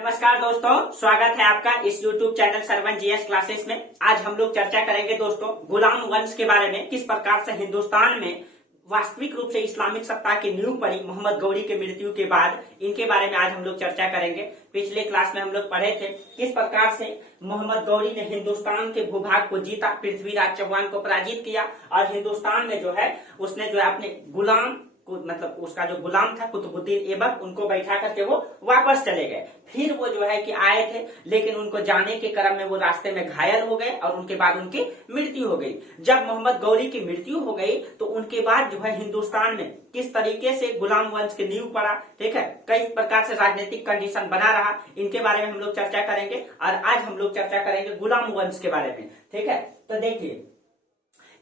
नमस्कार दोस्तों, स्वागत है आपका इस YouTube channel Sarvan GS classes में। आज हम लोग चर्चा करेंगे दोस्तों गुलाम वंश के बारे में, किस प्रकार से हिंदुस्तान में वास्तविक रूप से इस्लामिक सत्ता की नींव पड़ी मोहम्मद गौरी के मृत्यु के बाद। इनके बारे में आज हम लोग चर्चा करेंगे। पिछले क्लास में हम लोग पढ़े थे किस प्रकार से मोहम्मद गौरी ने हिंदुस्तान के भूभाग को जीता, पृथ्वीराज चौहान को पराजित किया और हिंदुस्तान में जो है उसने जो है अपने गुलाम मतलब उसका जो गुलाम था कुतुबुद्दीन ऐबक, उनको बैठा करके वो वापस चले गए। फिर वो जो है कि आए थे, लेकिन उनको जाने के क्रम में वो रास्ते में घायल हो गए और उनके बाद उनकी मृत्यु हो गई। जब मोहम्मद गौरी की मृत्यु हो गई तो उनके बाद जो है हिंदुस्तान में किस तरीके से गुलाम वंश की नींव पड़ा, ठीक है, कई प्रकार से राजनीतिक कंडीशन बना रहा, इनके बारे में हम लोग चर्चा करेंगे। और आज हम लोग चर्चा करेंगे गुलाम वंश के बारे में, ठीक है। तो देखिए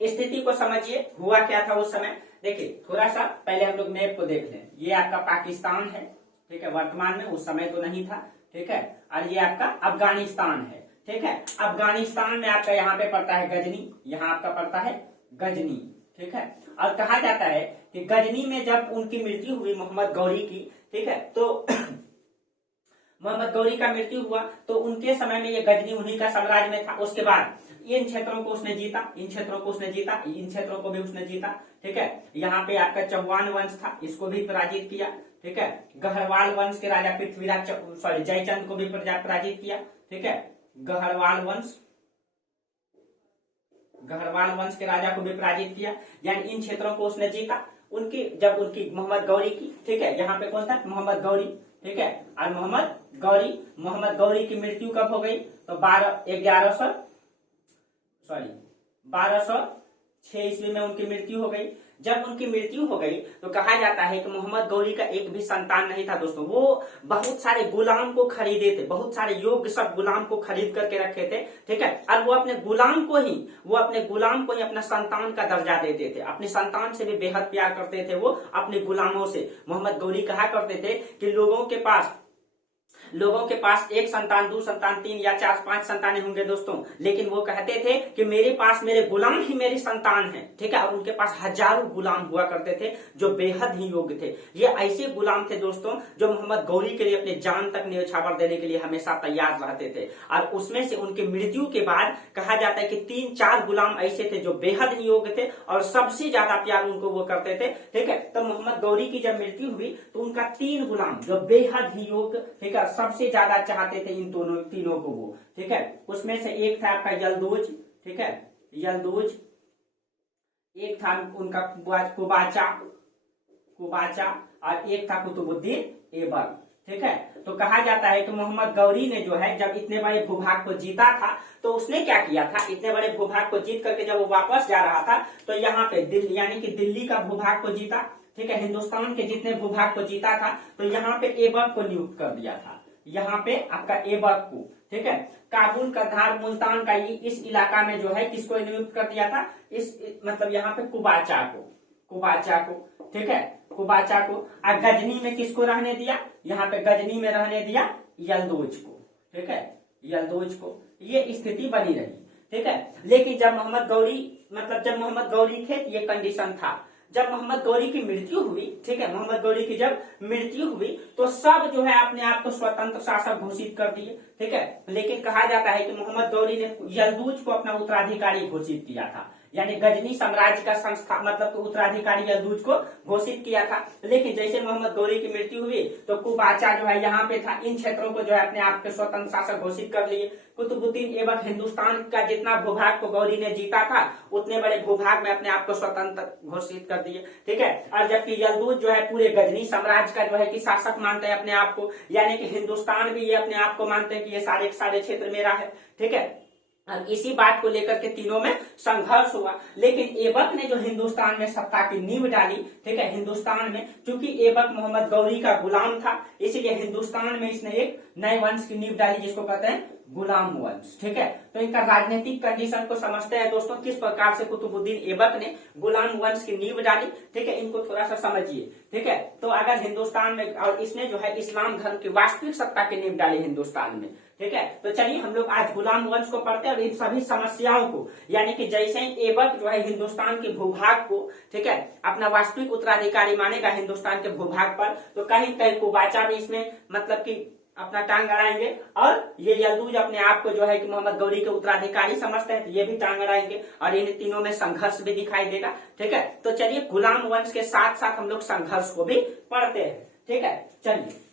स्थिति को समझिए, हुआ क्या था उस समय। देखिए थोड़ा सा पहले हम लोग मैप को देख लें। ये आपका पाकिस्तान है, ठीक है, वर्तमान में, उस समय तो नहीं था, ठीक है। और ये आपका अफगानिस्तान है, ठीक है। अफगानिस्तान में आपका यहाँ पे पड़ता है गजनी, यहाँ आपका पड़ता है गजनी, ठीक है। और कहा जाता है कि गजनी में जब उनकी मृत्यु हुई मोहम्मद गौरी की, ठीक है, तो मोहम्मद गौरी का मृत्यु हुआ तो उनके समय में ये गजनी उन्हीं का साम्राज्य में था। उसके बाद इन क्षेत्रों को उसने जीता, इन क्षेत्रों को उसने जीता, इन क्षेत्रों को भी उसने जीता, ठीक है। यहाँ पे आपका चौहान वंश था, इसको भी पराजित किया, ठीक है। गहरवाल वंश के राजा पृथ्वीराज जयचंद को भी पराजित किया, ठीक है। गहरवाल वंश के राजा को भी पराजित किया, यानी इन क्षेत्रों को उसने जीता। जब उनकी मोहम्मद गौरी की, ठीक है, यहाँ पे कौन था, मोहम्मद गौरी, ठीक है। और मोहम्मद गौरी की मृत्यु कब हो गई, तो 1206 ईस्वी में उनकी मृत्यु हो गई। जब उनकी मृत्यु हो गई तो कहा जाता है कि मोहम्मद गौरी का एक भी संतान नहीं था दोस्तों। वो बहुत सारे गुलाम को खरीदे थे, बहुत सारे योग्य सब गुलाम को खरीद करके रखे थे, ठीक है। और वो अपने गुलाम को ही अपना संतान का दर्जा देते थे, अपने संतान से भी बेहद प्यार करते थे वो अपने गुलामों से। मोहम्मद गौरी कहा करते थे कि लोगों के पास एक संतान, दो संतान, तीन या चार पांच संतानें होंगे दोस्तों, लेकिन वो कहते थे कि मेरे पास मेरे गुलाम ही मेरी संतान है, ठीक है। और उनके पास हजारों गुलाम हुआ करते थे जो बेहद ही योग्य थे। ये ऐसे गुलाम थे दोस्तों जो मोहम्मद गौरी के लिए अपने जान तक न्यौछावर देने के लिए हमेशा तैयार रहते थे। और उसमें से उनकी मृत्यु के बाद कहा जाता है कि 3-4 गुलाम ऐसे थे जो बेहद ही योग्य थे और सबसे ज्यादा प्यार उनको वो करते थे, ठीक है। तो मोहम्मद गौरी की जब मृत्यु हुई तो उनका 3 गुलाम जो बेहद ही योग्य, ठीक है, सबसे ज्यादा चाहते थे इन तीनों को वो, ठीक है। उसमें से एक था आपका यल्दूज, ठीक है, यल्दूज। एक था उनका कुबाचा और एक था कुतुबुद्दीन ऐबक, ठीक है। तो कहा जाता है कि मोहम्मद गौरी ने जो है जब इतने बड़े भूभाग को जीता था तो उसने क्या किया था, इतने बड़े भूभाग को जीत करके जब वो वापस जा रहा था तो यहाँ पे दिल्ली यानी कि दिल्ली का भूभाग को जीता, ठीक है। हिंदुस्तान के जितने भूभाग को जीता था तो यहाँ पे ऐबक को नियुक्त कर दिया था, यहाँ पे आपका ऐबक को, ठीक है। काबुल, कंधार, मुल्तान का इस इलाका में जो है किसको नियुक्त कर दिया था, मतलब यहाँ पे कुबाचा को, ठीक है, कुबाचा को। और गजनी में किसको रहने दिया, यहाँ पे गजनी में रहने दिया यल्दूज को, ठीक है, यल्दूज को। ये स्थिति बनी रही, ठीक है। लेकिन जब मोहम्मद गौरी थे ये कंडीशन था। जब मोहम्मद गौरी की मृत्यु हुई, ठीक है, मोहम्मद गौरी की जब मृत्यु हुई तो सब जो है अपने आप को स्वतंत्र शासक घोषित कर दिए, ठीक है। लेकिन कहा जाता है कि मोहम्मद गौरी ने यल्दूज को अपना उत्तराधिकारी घोषित किया था, यानी गजनी साम्राज्य का संस्था मतलब उत्तराधिकारी यल्दूज को घोषित किया था। लेकिन जैसे मोहम्मद गौरी की मृत्यु हुई तो कुबाचा जो है यहाँ पे था, इन क्षेत्रों को जो है अपने आप के स्वतंत्र शासक घोषित कर लिए। कुतुबुद्दीन ऐबक हिंदुस्तान का जितना भूभाग को गौरी ने जीता था उतने बड़े भूभाग में अपने आप को स्वतंत्र घोषित कर दिए, ठीक है। और जबकि यल्दूज जो है पूरे गजनी साम्राज्य का जो है कि शासक मानते हैं अपने आप को, यानी कि हिंदुस्तान भी ये अपने आप को मानते हैं कि ये सारे क्षेत्र मेरा है, ठीक है। और इसी बात को लेकर के तीनों में संघर्ष हुआ। लेकिन ऐबक ने जो हिंदुस्तान में सत्ता की नींव डाली, ठीक है, हिंदुस्तान में चूंकि ऐबक मोहम्मद गौरी का गुलाम था इसीलिए हिंदुस्तान में इसने एक नए वंश की नींव डाली जिसको कहते हैं गुलाम वंश, ठीक है। तो इनका राजनीतिक कंडीशन को समझते हैं दोस्तों, किस प्रकार से कुतुबुद्दीन ऐबक ने गुलाम वंश की नींव डाली, ठीक है। इनको थोड़ा सा समझिए, ठीक है। तो अगर हिंदुस्तान में और इसने जो है इस्लाम धर्म की वास्तविक सत्ता की नींव डाली हिंदुस्तान में, ठीक है। तो चलिए हम लोग आज गुलाम वंश को पढ़ते हैं और इन सभी समस्याओं को, यानी कि जैसे ऐबक जो है हिंदुस्तान के भूभाग को, ठीक है, अपना वास्तविक उत्तराधिकारी मानेगा हिंदुस्तान के भूभाग पर, तो कहीं कुबाचा भी इसमें मतलब कि अपना टांग अड़ाएंगे, और ये यलदूज अपने आप को जो है कि मोहम्मद गौरी के उत्तराधिकारी समझते हैं, तो ये भी टांग अड़ाएंगे, और इन तीनों में संघर्ष भी दिखाई देगा। ठीक है, तो चलिए गुलाम वंश के साथ साथ हम लोग संघर्ष को भी पढ़ते हैं। ठीक है, चलिए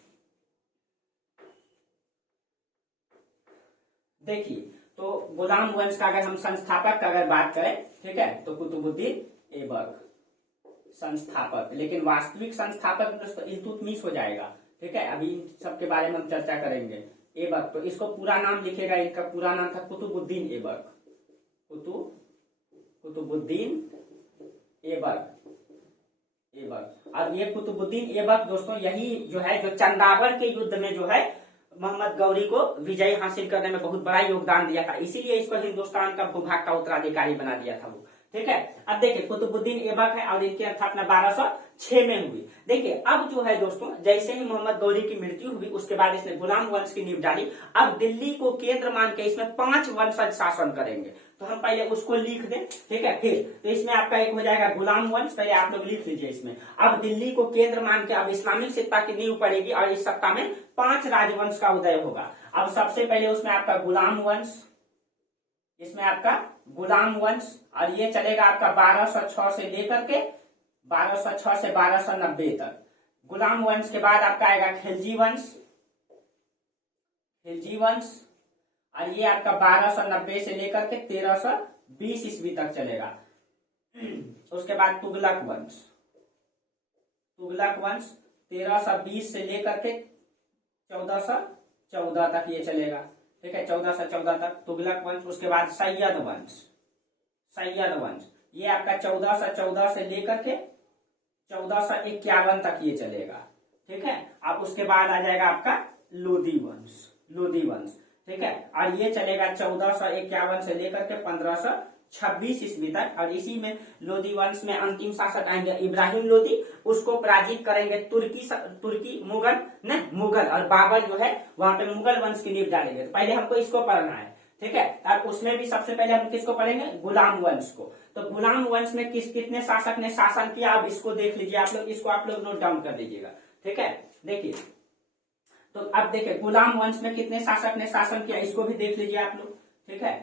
देखिए, तो गुलाम वंश का अगर हम संस्थापक का अगर बात करें, ठीक है, तो कुतुबुद्दीन ऐबक संस्थापक, लेकिन वास्तविक संस्थापक दोस्तों इल्तुतमिश हो जाएगा। ठीक है, अभी इन सब के बारे में हम चर्चा करेंगे। ऐबक, तो इसको पूरा नाम लिखेगा, इनका पूरा नाम था कुतुबुद्दीन ऐबक, कुतुबुद्दीन ऐबक। और ये कुतुबुद्दीन ऐबक दोस्तों यही जो है जो चंदावड़ के युद्ध में जो है मोहम्मद गौरी को विजय हासिल करने में बहुत बड़ा योगदान दिया था, इसीलिए इसको हिंदुस्तान का भूभाग का उत्तराधिकारी बना दिया था वो। ठीक है, अब देखिए कुतुबुद्दीन ऐबक है और इनकी स्थापना 1206 में हुई। देखिए अब जो है दोस्तों, जैसे ही मोहम्मद गौरी की मृत्यु हुई उसके बाद इसने गुलाम वंश की नींव डाली। अब दिल्ली को केंद्र मान के इसमें 5 वंशज शासन करेंगे, तो हम पहले उसको लिख दें। ठीक है, फिर तो इसमें आपका एक हो जाएगा गुलाम वंश, पहले आप लोग लिख लीजिए इसमें। अब दिल्ली को केंद्र मान के अब इस्लामिक सत्ता की नींव पड़ेगी, और इस सत्ता में 5 राजवंश का उदय होगा। अब सबसे पहले उसमें आपका गुलाम वंश, इसमें आपका गुलाम वंश, और ये चलेगा आपका 1206 से लेकर के 1206 से 1290 तक। गुलाम वंश के बाद आपका आएगा खिलजी वंश, और ये आपका 1290 से लेकर के 1320 ईस्वी तक चलेगा। उसके बाद तुगलक वंश 1320 से लेकर के 1414 तक ये चलेगा। ठीक है, 1414 तक तुगलक वंश। उसके बाद सैयद वंश, ये आपका 1414 से लेकर के 1451 तक ये चलेगा। ठीक है, अब उसके बाद आ जाएगा आपका लोधी वंश। ठीक है, और ये चलेगा 1451 से लेकर के 1526 ईस्वी तक। और इसी में लोधी वंश में अंतिम शासक आएंगे इब्राहिम लोधी, उसको पराजित करेंगे तुर्की मुगल, और बाबर जो है वहां पे मुगल वंश की नींव डालेंगे। तो पहले हमको इसको पढ़ना है। ठीक है, और उसमें भी सबसे पहले हम किसको पढ़ेंगे, गुलाम वंश को। तो गुलाम वंश में कितने शासक ने शासन किया, अब इसको देख लीजिए आप लोग, इसको आप लोग नोट डाउन कर लीजिएगा। ठीक है, देखिए, तो अब देखिए गुलाम वंश में कितने शासक ने शासन किया, इसको भी देख लीजिए आप लोग। ठीक है,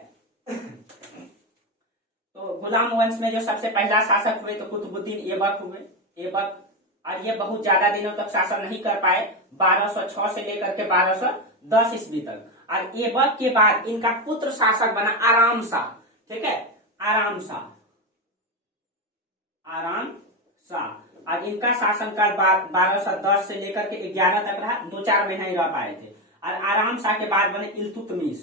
तो गुलाम वंश में जो सबसे पहला शासक हुए तो कुतुबुद्दीन ऐबक हुए। और ये बहुत ज्यादा दिनों तक शासन नहीं कर पाए, 1206 से लेकर के 1210 ईस्वी तक। और ऐबक के बाद इनका पुत्र शासक बना आराम शाह। ठीक है, आराम शाह, और इनका शासनकाल 1210 से लेकर के 11 तक रहा, 2-4 महीना ही रह पाए थे। और आराम शाह के बाद बने इल्तुतमिश।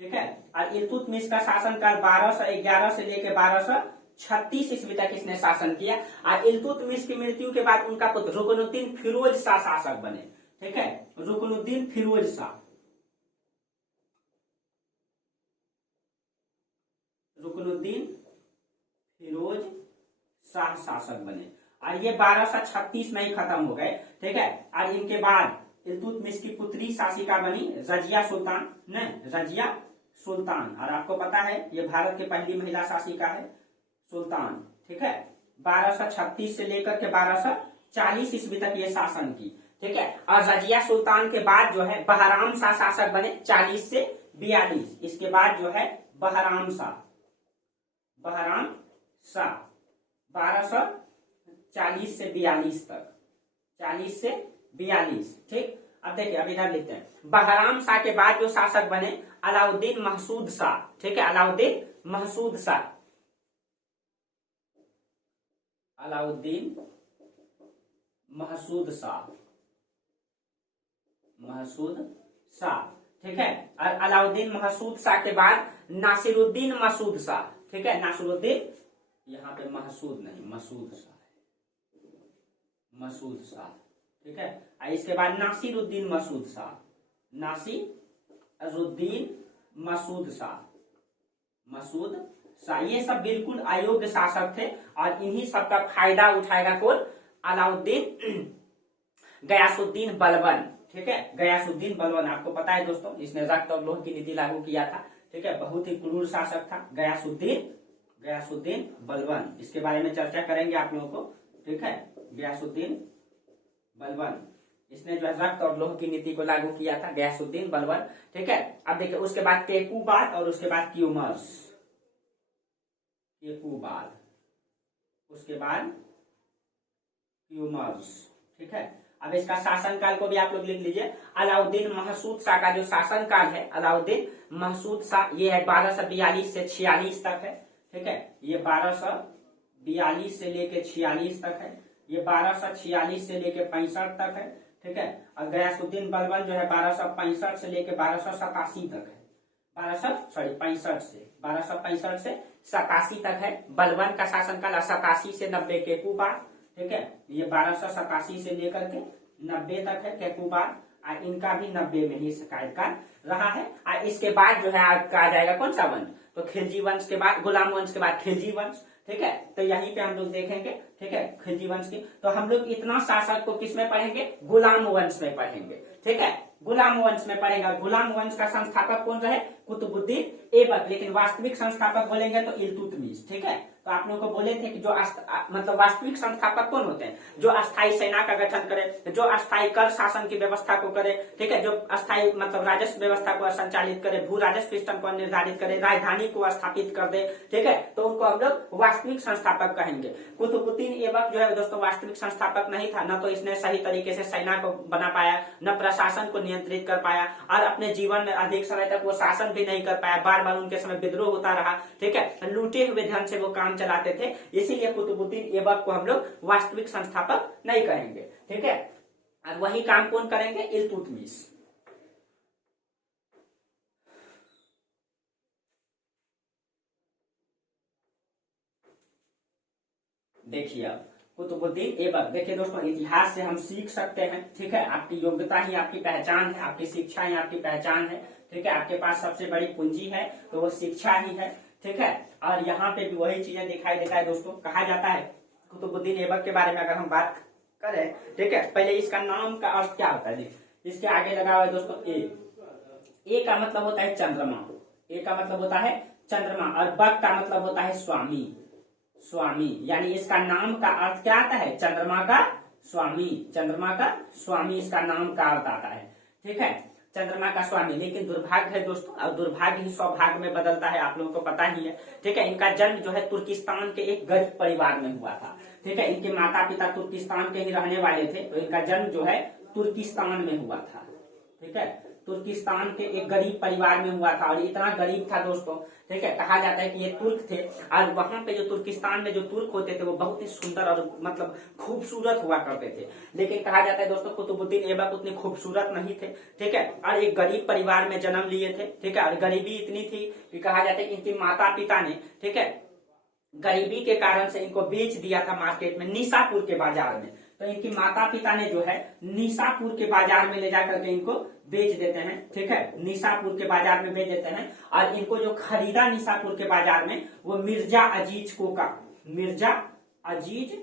ठीक है, और इल्तुतमिश का शासनकाल 1211 से लेकर 1236 ईस्वी तक इसने शासन किया। और इल्तुतमिश की मृत्यु के बाद उनका पुत्र रुकनुद्दीन फिरोज शाह शासक बने। ठीक है, रुकनुद्दीन फिरोज शाह शासक बने। और ये 1236 में ही खत्म हो गए। ठीक है, और इनके बाद इल्तुतमिश की पुत्री शासिका बनी रजिया सुल्तान, और आपको पता है ये भारत की पहली महिला शासिका है, सुल्तान। ठीक है, 1236 से लेकर के 1240 ईस्वी तक ये शासन की। ठीक है, और रजिया सुल्तान के बाद जो है बहराम शाह शासक बने 40 से 42। इसके बाद जो है बहराम शाह 1240 से 42 तक, 40 से 42। ठीक, अब देखिए, अब इधर लिखते हैं, बहराम शाह के बाद जो शासक बने अलाउद्दीन महसूद शाह। ठीक है, अलाउद्दीन महसूद शाह। ठीक है, और अलाउद्दीन महसूद शाह के बाद नासिरुद्दीन मसूद शाह। ठीक है, नासिरुद्दीन, यहाँ पे महसूद नहीं मसूद शाह। ठीक है, और इसके बाद नासिरुद्दीन मसूद शाह। ये सब बिल्कुल अयोग्य शासक थे, और इन्हीं सब का फायदा उठाएगा कौन, अलाउद्दीन गयासुद्दीन बलबन। ठीक है, गयासुद्दीन बलबन आपको पता है दोस्तों, इसने रक्त और लोह की नीति लागू किया था। ठीक है, बहुत ही क्रूर शासक था गयासुद्दीन बलबन। इसके बारे में चर्चा करेंगे आप लोगों को। ठीक है, गयासुद्दीन बलबन, इसने जो है रक्त और लोह की नीति को लागू किया था, गयासुद्दीन बलबन। ठीक है, अब देखिए उसके बाद केकूबाद और उसके बाद क्यूमर्स, केकूबाद, उसके बाद क्यूमर्स। ठीक है, अब इसका शासनकाल को भी आप लोग लिख लीजिए। अलाउद्दीन महसूद शाह का जो शासनकाल है, अलाउद्दीन महसूद शाह, ये है 1242 से 46 तक है। ठीक है, ये 1242 से लेके 46 तक है, ये 1246 से लेके 65 तक है। ठीक है, और गयासुद्दीन बलबन जो है 1265 से लेके 1287 तक है, 1265 से 87 तक है बलबन का शासनकाल। 87 से 90 केकूबाद। ठीक है, ये 1287 से लेकर के 90 तक है केकूबाद, और इनका भी 90 में ही कार्यकाल रहा है। और इसके बाद जो है आपका आ जाएगा कौन सा वंश, तो खिलजी वंश के बाद, गुलाम वंश के बाद खिलजी वंश। ठीक है, तो यहीं पे हम लोग देखेंगे। ठीक है, खिलजी वंश की तो हम लोग इतना शासक को किस में पढ़ेंगे, गुलाम वंश में पढ़ेंगे। ठीक है, गुलाम वंश में पढ़ेगा। गुलाम वंश का संस्थापक कौन रहे, कुतुबुद्दीन ऐबक, लेकिन वास्तविक संस्थापक बोलेंगे तो इल्तुतमिश। ठीक है, तो आप लोगों को बोले थे कि जो मतलब वास्तविक संस्थापक कौन होते हैं, जो अस्थायी सेना का गठन करे, जो अस्थायी कर शासन की व्यवस्था को करे। ठीक है, जो अस्थायी मतलब राजस्व व्यवस्था को संचालित करे, भू राजस्व सिस्टम को निर्धारित करे, राजधानी को स्थापित कर दे। ठीक है, तो उनको हम लोग वास्तविक संस्थापक कहेंगे। कुतुबुद्दीन ऐबक जो है दोस्तों वास्तविक संस्थापक नहीं था, न तो इसने सही तरीके से सेना को बना पाया, न प्रशासन को नियंत्रित कर पाया, और अपने जीवन में अधिक समय तक वो शासन भी नहीं कर पाया। बार बार उनके समय विद्रोह होता रहा। ठीक है, लूटे हुए धन से वो काम चलाते थे, इसीलिए कुतुबुद्दीन ऐबक को हम लोग वास्तविक संस्थापक नहीं कहेंगे। ठीक है, और वही काम कौन करेंगे, इल्तुतमिश। देखिए अब कुतुबुद्दीन ऐबक, देखिए दोस्तों इतिहास से हम सीख सकते हैं। ठीक है, आपकी योग्यता ही आपकी पहचान है, आपकी शिक्षा ही आपकी पहचान है। ठीक है, आपके पास सबसे बड़ी पूंजी है तो वो शिक्षा ही है। ठीक है, और यहाँ पे भी वही चीजें दिखाई देता है दोस्तों। कहा जाता है कुतुबुद्दीन ऐबक के बारे में अगर हम बात करें, ठीक है, पहले इसका नाम का अर्थ क्या होता है, देखिए इसके आगे लगा हुआ है दोस्तों ए का मतलब होता है चंद्रमा, ए का मतलब होता है चंद्रमा, और बक का मतलब होता है स्वामी, स्वामी, यानी इसका नाम का अर्थ क्या आता है, चंद्रमा का स्वामी, चंद्रमा का स्वामी इसका नाम का अर्थ आता है। ठीक है, चंद्रमा का स्वामी। लेकिन दुर्भाग्य है दोस्तों, और दुर्भाग्य ही सौभाग्य में बदलता है, आप लोगों को पता ही है। ठीक है, इनका जन्म जो है तुर्किस्तान के एक गरीब परिवार में हुआ था। ठीक है, इनके माता पिता तुर्किस्तान के ही रहने वाले थे, तो इनका जन्म जो है तुर्किस्तान में हुआ था। ठीक है, तुर्किस्तान के एक गरीब परिवार में हुआ था, और इतना गरीब था दोस्तों। ठीक है, कहा जाता है कि ये तुर्क थे, और वहां पे जो तुर्किस्तान में जो तुर्क होते थे वो बहुत ही सुंदर और मतलब खूबसूरत हुआ करते थे। लेकिन कहा जाता है दोस्तों कुतुबुद्दीन ऐबक उतने खूबसूरत नहीं थे। ठीक है, और एक गरीब परिवार में जन्म लिए थे। ठीक है, और गरीबी इतनी थी कि कहा जाता है कि इनके माता पिता ने, ठीक है, गरीबी के कारण से इनको बेच दिया था मार्केट में, निशापुर के बाजार में। तो इनकी माता पिता ने जो है निशापुर के बाजार में ले जाकर के इनको बेच देते हैं। ठीक है, निशापुर के बाजार में बेच देते हैं, और इनको जो खरीदा निशापुर के बाजार में वो मिर्जा अजीज कोका, मिर्जा अजीज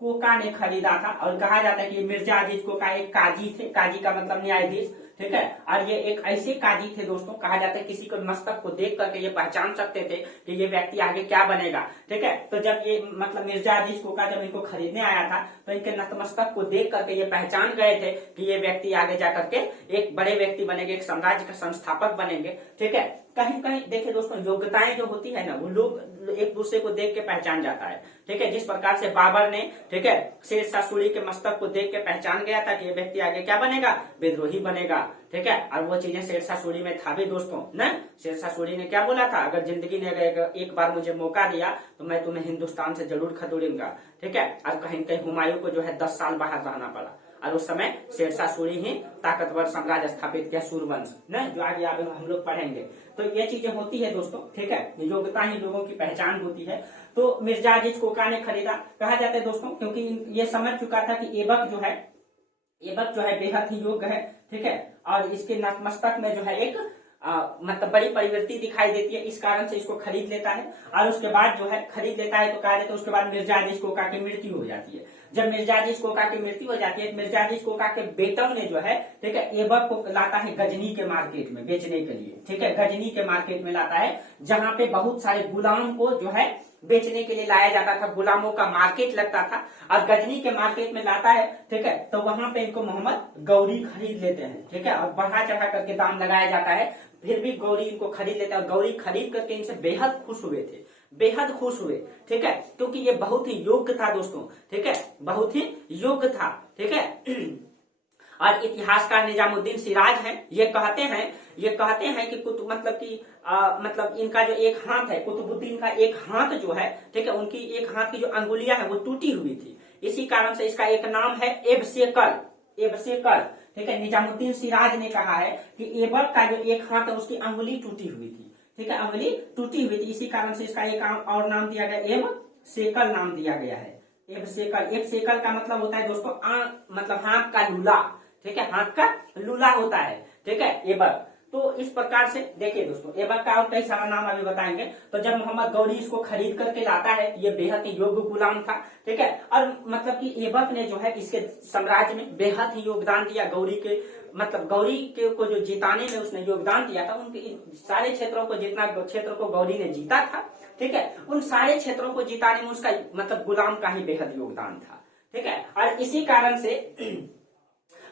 कोका ने खरीदा था। और कहा जाता है कि मिर्जा अजीज कोका एक काजी थे, काजी का मतलब न्यायाधीश। ठीक है, और ये एक ऐसे काजी थे दोस्तों, कहा जाता है किसी को मस्तक को देख करके ये पहचान सकते थे कि ये व्यक्ति आगे क्या बनेगा। ठीक है, तो जब ये मतलब मिर्जा अजीज कोका जब इनको खरीदने आया था तो इनके नतमस्तक को देख करके ये पहचान गए थे कि ये व्यक्ति आगे जाकर के एक बड़े व्यक्ति बनेंगे, एक साम्राज्य का संस्थापक बनेंगे। ठीक है, कहीं कहीं देखिए दोस्तों योग्यताएं जो होती है ना, वो लोग एक दूसरे को देख के पहचान जाता है। ठीक है, जिस प्रकार से बाबर ने, ठीक है, शेरशाह सूरी के मस्तक को देख के पहचान गया था कि ये व्यक्ति आगे क्या बनेगा, विद्रोही बनेगा। ठीक है, और वो चीजें शेरशाह सूरी में था भी दोस्तों न। शेरशाह सूरी ने क्या बोला था, अगर जिंदगी ने एक बार मुझे मौका दिया तो मैं तुम्हें हिंदुस्तान से जरूर खदेड़ूंगा। ठीक है, और कहीं कहीं हुमायूं को जो है 10 साल बाहर रहना पड़ा, और उस समय शेरशाह सूरी ही ताकतवर साम्राज्य स्थापित किया, सूरवंश न, जो आगे हम लोग पढ़ेंगे। तो ये चीजें होती है दोस्तों। ठीक है, योग्यता ही लोगों की पहचान होती है। तो मिर्जा अजीज कोका ने खरीदा, कहा जाता है दोस्तों, क्योंकि ये समझ चुका था कि ऐबक जो है बेहद ही योग्य है। ठीक है, और इसके नतमस्तक में जो है एक मतलब बड़ी प्रवृत्ति दिखाई देती है, इस कारण से इसको खरीद लेता है। और उसके बाद जो है खरीद लेता है तो कहा जाता है उसके बाद मिर्जा अजीज कोका की मृत्यु हो जाती है। जब मिर्जा अजीज कोका की मृत्यु हो जाती है, मिर्जा अजीज कोका के बेटों ने जो है, ठीक है, ऐबक को लाता है गजनी के मार्केट में बेचने के लिए। ठीक है, गजनी के मार्केट में लाता है, जहां पे बहुत सारे गुलाम को जो है बेचने के लिए लाया जाता था, गुलामों का मार्केट लगता था और गजनी के मार्केट में लाता है, ठीक है, तो वहां पे इनको मोहम्मद गौरी खरीद लेते हैं, ठीक है, और बढ़ा चढ़ा करके दाम लगाया जाता है, फिर भी गौरी इनको खरीद लेते हैं और गौरी खरीद करके इनसे बेहद खुश हुए थे, बेहद खुश हुए, ठीक है, क्योंकि ये बहुत ही योग्य था दोस्तों, ठीक है, बहुत ही योग्य था, ठीक है। और इतिहासकार निजामुद्दीन सिराज हैं, ये कहते हैं कि मतलब कि मतलब इनका जो एक हाथ है, कुतुबुद्दीन का एक हाथ जो है, ठीक है, उनकी एक हाथ की जो अंगुलियां है वो टूटी हुई थी, इसी कारण से इसका एक नाम है एबशेकर, एबशेकर, ठीक है। निजामुद्दीन सिराज ने कहा है कि एबक का जो एक हाथ है उसकी अंगुली टूटी हुई थी, ठीक है, अंगुली टूटी हुई थी, इसी कारण से इसका एक और नाम दिया गया, एबशेकर नाम दिया गया है, एबशेकर। एक शेकल का मतलब होता है दोस्तों मतलब हाथ का लूला, ठीक है, हाथ का लूला होता है, ठीक है, एबक। तो इस प्रकार से देखिए दोस्तों, एबक का और कई सारा नाम अभी बताएंगे। तो जब मोहम्मद गौरी इसको खरीद करके लाता है, ये बेहद ही योग्य गुलाम था, ठीक है, और मतलब कि एबक ने जो है इसके साम्राज्य में बेहद ही योगदान दिया, गौरी के मतलब गौरी के को जो जिताने में उसने योगदान दिया था, उनके सारे क्षेत्रों को, जितना क्षेत्र को गौरी ने जीता था, ठीक है, उन सारे क्षेत्रों को जिताने में उसका मतलब गुलाम का ही बेहद योगदान था, ठीक है। और इसी कारण से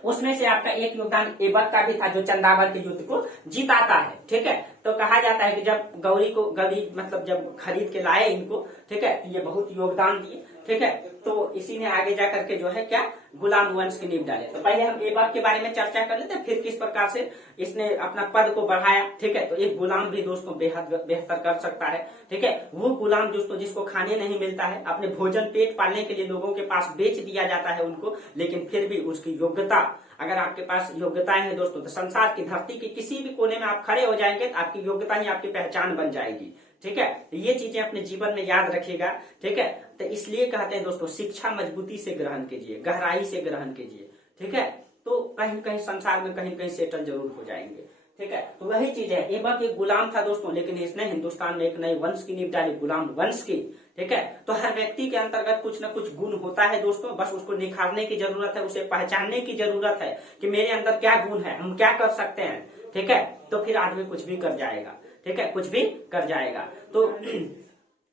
उसमें से आपका एक योगदान एबक का भी था, जो चंदावत के युद्ध को जिताता है, ठीक है। तो कहा जाता है कि जब गौरी मतलब जब खरीद के लाए इनको, ठीक है, ये बहुत योगदान दिए, ठीक है, तो इसी ने आगे जाकर के जो है क्या गुलाम वंश की नींव डाले। तो पहले हम एबक के बारे में चर्चा कर लेते हैं, फिर किस प्रकार से इसने अपना पद को बढ़ाया, ठीक है। तो एक गुलाम भी दोस्तों बेहद बेहतर कर सकता है, ठीक है, वो गुलाम दोस्तों जिसको खाने नहीं मिलता है, अपने भोजन पेट पालने के लिए लोगों के पास बेच दिया जाता है उनको, लेकिन फिर भी उसकी योग्यता, अगर आपके पास योग्यताएं हैं दोस्तों, तो संसार की धरती के किसी भी कोने में आप खड़े हो जाएंगे तो आपकी योग्यता ही आपकी पहचान बन जाएगी, ठीक है। ये चीजें अपने जीवन में याद रखिएगा, ठीक है। तो इसलिए कहते हैं दोस्तों, शिक्षा मजबूती से ग्रहण कीजिए, गहराई से ग्रहण कीजिए, ठीक है, तो कहीं कहीं संसार में कहीं कहीं सेटल जरूर हो जाएंगे, ठीक है। तो वही चीज है, एबक एक गुलाम था दोस्तों, लेकिन इसने हिंदुस्तान में एक नए वंश की नींव डाली, गुलाम वंश की, ठीक है। तो हर व्यक्ति के अंतर्गत कुछ न कुछ गुण होता है दोस्तों, बस उसको निखारने की जरूरत है, उसे पहचानने की जरूरत है कि मेरे अंदर क्या गुण है, हम क्या कर सकते हैं, ठीक है, तो फिर आदमी कुछ भी कर जाएगा, ठीक है, कुछ भी कर जाएगा। तो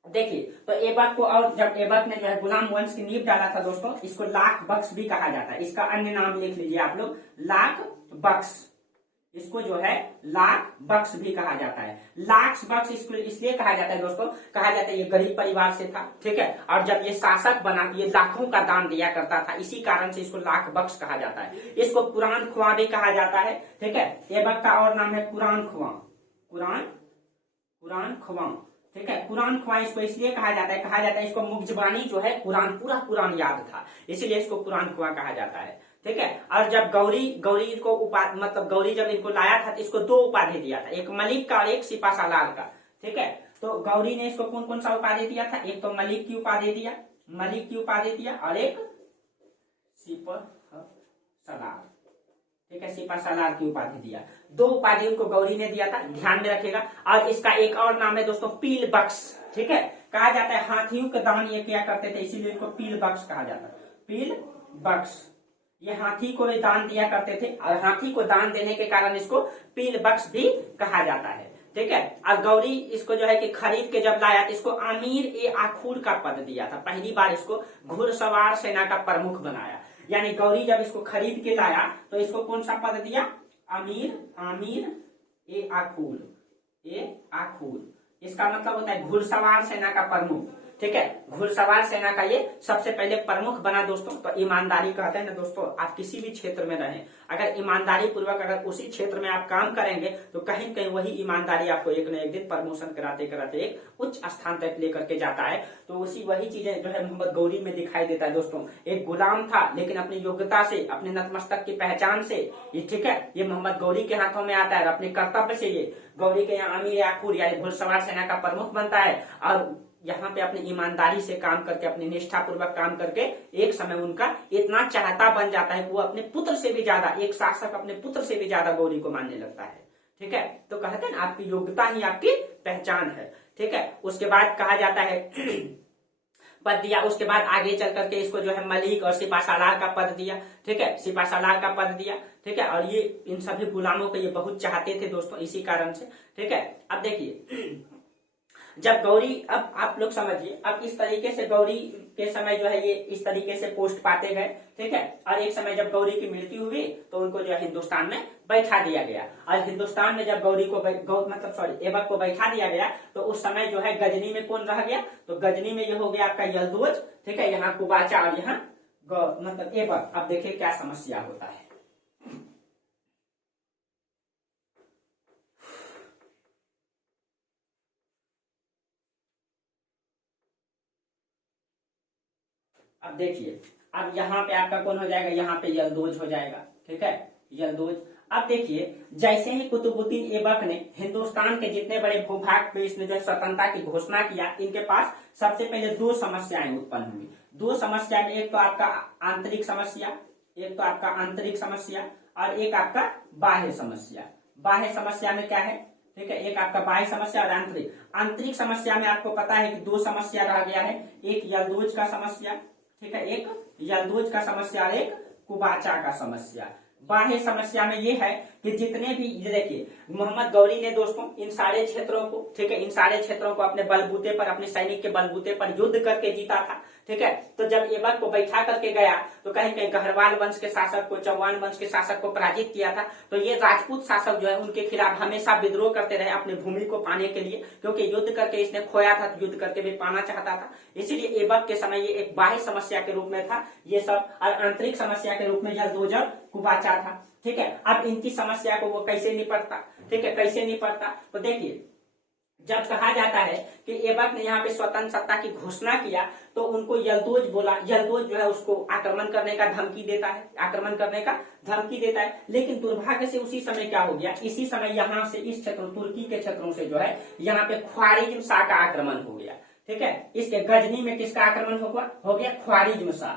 देखिए, तो एबक को, और जब एबक ने जो है गुलाम वंश की नींव डाला था दोस्तों, इसको लाख बख्श भी कहा जाता है, इसका अन्य नाम लिख लीजिए आप लोग, लाख बख्श, इसको जो है लाख बख्श भी कहा जाता है। लाख बख्श इसको इसलिए कहा जाता है दोस्तों, कहा जाता है ये गरीब परिवार से था, ठीक है, और जब ये शासक बना तो ये लाखों का दान दिया करता था, इसी कारण से इसको लाख बख्श कहा जाता है। इसको कुरान ख्वां भी कहा जाता है, ठीक है, एबक का और नाम है कुरान ख्वां, कुरान ख्वां, ठीक है, कुरान ख्वां इसको इसलिए कहा जाता है इसको मुखजबानी जो है कुरान, पूरा कुरान याद था, इसीलिए इसको कुरान ख्वां कहा जाता है, ठीक है। और जब गौरी को मतलब गौरी जब इनको लाया था तो इसको दो उपाधि दिया था, एक मलिक का और एक सिपा सालार का, ठीक है। तो गौरी ने इसको कौन कौन सा उपाधि दिया था, एक तो मलिक की उपाधि दिया, और एक सिपा सालार, ठीक है, सिपा सालार की उपाधि दिया, दो उपाधि उनको गौरी ने दिया था, ध्यान में रखेगा। और इसका एक और नाम है दोस्तों पील बख्श, ठीक है, कहा जाता है हाथियों के दान ये किया करते थे, इसीलिए इनको पील बख्श कहा जाता है, पील बख्श, ये हाथी को दान दिया करते थे, और हाथी को दान देने के कारण इसको पील बख्श भी कहा जाता है, ठीक है। और गौरी इसको जो है कि खरीद के जब लाया, इसको आमीर ए आखूर का पद दिया था, पहली बार इसको घुड़सवार सेना का प्रमुख बनाया, यानी गौरी जब इसको खरीद के लाया तो इसको कौन सा पद दिया, आमीर ए आखूर, इसका मतलब होता है घुड़सवार सेना का प्रमुख, ठीक है, घुड़सवार सेना का ये सबसे पहले प्रमुख बना दोस्तों। तो ईमानदारी कहते हैं ना दोस्तों, आप किसी भी क्षेत्र में रहें, अगर ईमानदारी पूर्वक अगर उसी क्षेत्र में आप काम करेंगे तो कहीं कहीं वही ईमानदारी आपको एक न एक दिन प्रमोशन कराते कराते एक उच्च स्थान तक लेकर के जाता है। तो वही चीजें जो है मोहम्मद गौरी में दिखाई देता है दोस्तों। एक गुलाम था लेकिन अपनी योग्यता से, अपने नतमस्तक की पहचान से, ये ठीक है, ये मोहम्मद गौरी के हाथों में आता है, अपने कर्तव्य से ये गौरी के यहाँ अमीर याकूर यानी घुड़सवार सेना का प्रमुख बनता है, और यहाँ पे अपनी ईमानदारी से काम करके, अपनी निष्ठा पूर्वक काम करके एक समय उनका इतना चाहता बन जाता है, वो अपने पुत्र से भी ज्यादा, एक शासक अपने पुत्र से भी ज्यादा गौरी को मानने लगता है, ठीक है। तो कहते हैं ना आपकी योग्यता ही आपकी पहचान है, ठीक है। उसके बाद कहा जाता है पद दिया, उसके बाद आगे चल करके इसको जो है मलिक और सिपासालार का पद दिया, ठीक है, सिपासालार का पद दिया, ठीक है। और ये इन सभी गुलामों को ये बहुत चाहते थे दोस्तों, इसी कारण से, ठीक है। अब देखिए जब गौरी, अब आप लोग समझिए, अब इस तरीके से गौरी के समय जो है ये इस तरीके से पोस्ट पाते गए, ठीक है। और एक समय जब गौरी की मृत्यु हुई तो उनको जो है हिंदुस्तान में बैठा दिया गया। और हिंदुस्तान में जब गौरी को ऐबक को बैठा दिया गया तो उस समय जो है गजनी में कौन रह गया, तो गजनी में ये हो गया आपका यल्दोज, ठीक है। यहाँ कुबाचा और यहाँ ऐबक। अब देखिए क्या समस्या होता है। अब देखिए, अब यहाँ पे आपका कौन हो जाएगा, यहाँ पे यल्दोज हो जाएगा, ठीक है, यल्दोज। अब देखिए, जैसे ही कुतुबुद्दीन ऐबक ने हिंदुस्तान के जितने बड़े भूभाग पे इसने जो स्वतंत्रता की घोषणा किया, इनके पास सबसे पहले दो समस्याएं उत्पन्न हुई। दो समस्या में एक तो आपका आंतरिक समस्या, एक तो आपका आंतरिक समस्या और एक आपका बाह्य समस्या। बाह्य समस्या में क्या है, ठीक है, एक आपका बाह्य समस्या और आंतरिक। आंतरिक समस्या में आपको पता है कि दो समस्या रह गया है, एक यल्दोज का समस्या, ठीक है, एक यल्दोज का समस्या और एक कुबाचा का समस्या। बाह्य समस्या में ये है कि जितने भी, ये देखिए, मोहम्मद गौरी ने दोस्तों इन सारे क्षेत्रों को, ठीक है, इन सारे क्षेत्रों को अपने बलबूते पर, अपने सैनिक के बलबूते पर युद्ध करके जीता था, ठीक है। तो जब ऐबक को बैठा करके गया तो कहीं कहीं गहरवाल वंश के शासक को, चौहान वंश के शासक को पराजित किया था। तो ये राजपूत शासक जो है उनके खिलाफ हमेशा विद्रोह करते रहे अपनी भूमि को पाने के लिए, क्योंकि युद्ध करके इसने खोया था, युद्ध करके भी पाना चाहता था। इसीलिए ऐबक के समय ये एक बाह्य समस्या के रूप में था ये सब, और आंतरिक समस्या के रूप में यल्दोज और कुबाचा था, ठीक है। अब इनकी समस्या को वो कैसे निपटता, ठीक है, कैसे निपटता, तो देखिए, जब कहा जाता है कि ऐबक ने यहाँ पे स्वतंत्र सत्ता की घोषणा किया तो उनको यल्दोज बोला, यल्दोज जो है उसको आक्रमण करने का धमकी देता है, आक्रमण करने का धमकी देता है। लेकिन दुर्भाग्य से उसी समय क्या हो गया, इसी समय यहाँ से इस क्षेत्र, तुर्की के क्षेत्रों से जो है यहाँ पे ख्वारिज्म शाह का आक्रमण हो गया, ठीक है। इसके गजनी में किसका आक्रमण हो गया, ख्वारिज्म शाह,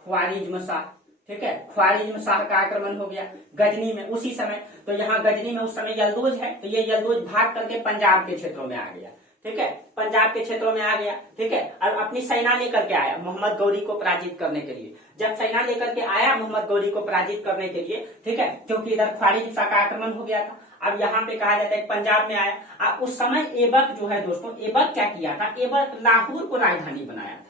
ख्वारिज्म शाह, ठीक है, ख्वारिज्म शाह का आक्रमण हो गया गजनी में उसी समय। तो यहाँ गजनी में उस समय यल्दोज है, तो ये यल्दोज भाग करके पंजाब के क्षेत्रों में आ गया, ठीक है, पंजाब के क्षेत्रों में आ गया, ठीक है। और अपनी सेना लेकर के आया मोहम्मद गौरी को पराजित करने के लिए। जब सेना लेकर के आया मोहम्मद गौरी को पराजित करने के लिए, ठीक है, क्योंकि इधर ख्वारिज्म शाह का आक्रमण हो गया था। अब यहाँ पे कहा जाता है पंजाब में आया। उस समय ऐबक जो है दोस्तों, ऐबक क्या किया था, ऐबक लाहौर को राजधानी बनाया था।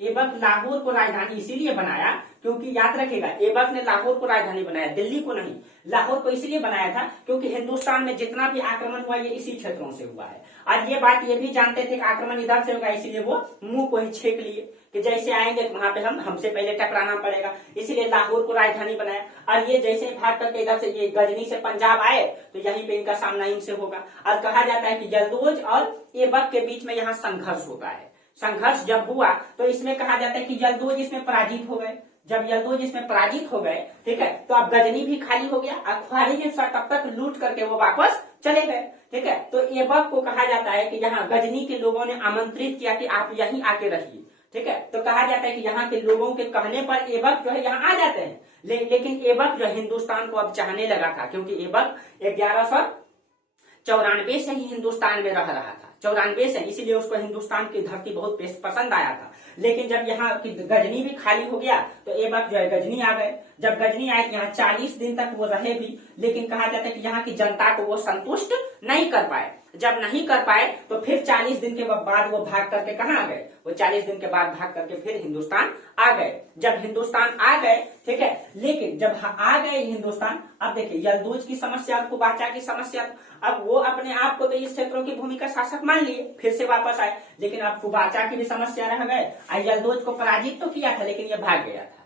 ऐबक लाहौर को राजधानी इसीलिए बनाया क्योंकि याद रखिएगा, ऐबक ने लाहौर को राजधानी बनाया, दिल्ली को नहीं। लाहौर को इसलिए बनाया था क्योंकि हिंदुस्तान में जितना भी आक्रमण हुआ ये इसी क्षेत्रों से हुआ है। और ये बात ये भी जानते थे कि आक्रमण इधर से होगा, इसीलिए वो मुंह को ही छेक लिए कि जैसे आएंगे तो वहां पे हमसे पहले टकराना पड़ेगा, इसीलिए लाहौर को राजधानी बनाया। और ये जैसे भाग करके इधर से ये गजनी से पंजाब आए तो यहीं पे इनका सामना इनसे होगा। और कहा जाता है कि यल्दोज और ऐबक के बीच में यहाँ संघर्ष होता है। संघर्ष जब हुआ तो इसमें कहा जाता है कि यल्दोज इसमें पराजित हो गए। जब यल्दोज इसमें पराजित हो गए, ठीक है, तो अब गजनी भी खाली हो गया और ख्वारिज्म शाह तब तक लूट करके वो वापस चले गए, ठीक है। तो ऐबक को कहा जाता है कि यहाँ गजनी के लोगों ने आमंत्रित किया कि आप यहीं आके रहिए, ठीक है। तो कहा जाता है कि यहाँ के लोगों के कहने पर ऐबक जो है यहाँ आ जाते हैं। लेकिन ऐबक जो हिंदुस्तान को अब चाहने लगा था, क्योंकि ऐबक 1194 से ही हिंदुस्तान में रह रहा था, 94 से, इसीलिए उसको हिंदुस्तान की धरती बहुत पसंद आया था। लेकिन जब यहाँ की गजनी भी खाली हो गया तो ऐबक जो है गजनी आ गए। जब गजनी आए यहाँ 40 दिन तक वो रहे भी, लेकिन कहा जाता है कि यहाँ की जनता को वो संतुष्ट नहीं कर पाए। जब नहीं कर पाए तो फिर 40 दिन के बाद वो भाग करके कहाँ आ गए, वो 40 दिन के बाद भाग करके फिर हिंदुस्तान आ गए। जब हिंदुस्तान आ गए, ठीक है, लेकिन जब आ गए हिंदुस्तान, अब देखिए यल्दोज की समस्या और कुबाचा की समस्या, अब वो अपने आप को तो इस क्षेत्रों की भूमि का शासक मान लिए, फिर से वापस आए। लेकिन अब कुबाचा की भी समस्या रह गए और यल्दोज को पराजित तो किया था लेकिन ये भाग गया था।